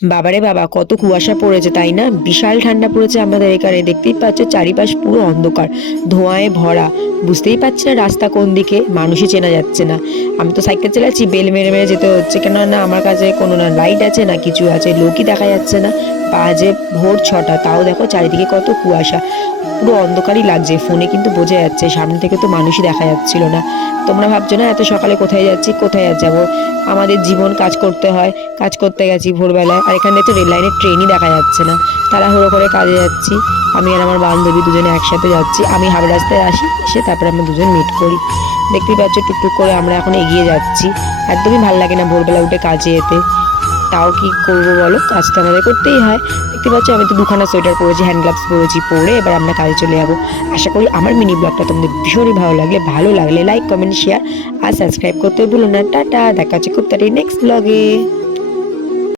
বাবারে বাবা, কত কুয়াশা পড়েছে তাই না? বিশাল ঠান্ডা পড়েছে আমাদের এখানে। দেখতেই পাচ্ছ চারিপাশ পুরো অন্ধকার, ধোঁয়ায় ভরা। বুঝতেই পারছি না রাস্তা কোন দিকে, মানুষই চেনা যাচ্ছে না। আমি তো সাইকেল চালাচ্ছি, বেল মেরে মেরে যেতে হচ্ছে, কেন না আমার কাছে কোনো না লাইট আছে না কিছু আছে, লোকই দেখা যাচ্ছে না। বাজে ভোর 6টা, তাও দেখো চারিদিকে কত কুয়াশা, পুরো অন্ধকারই লাগছে। ফোনে কিন্তু বোঝা যাচ্ছে, সামনে থেকে তো মানুষই দেখা যাচ্ছিল না। তোমরা ভাবছো না এত সকালে কোথায় যাচ্ছি? কোথায় আর যাবো, আমাদের জীবন কাজ করতে হয়। কাজ করতে গেছি ভোরবেলায়, আর এখানে দেখছো রেল লাইনের ট্রেনই দেখা যাচ্ছে না। তাড়াহুড়ো করে কাজে যাচ্ছি, আমি আর আমার বান্ধবী দুজনে একসাথে যাচ্ছি। আমি হাওড়া রাস্তায় আসি, এসে তারপরে আমরা দুজন মিট করি। দেখতেই পাচ্ছ টুকটুক করে আমরা এখন এগিয়ে যাচ্ছি। একদমই ভালো লাগে না ভোরবেলা উঠে কাজে যেতে, তাও কি করবো বলো, কাজ তো আমাদের করতেই হয়। দেখতে পাচ্ছ আমি তো দুখানা সোয়েটার পরেছি, হ্যান্ড গ্লাভস পরেছি, পরে এবার আমরা কাজে চলে যাবো। আশা করি আমার মিনি ব্লগটা তোমাদের ভীষণই ভালো লাগলে লাইক কমেন্ট শেয়ার আর সাবস্ক্রাইব করতে ভুলো না। টাটা, দেখা হচ্ছে খুব তাড়াতাড়ি নেক্সট ব্লগে।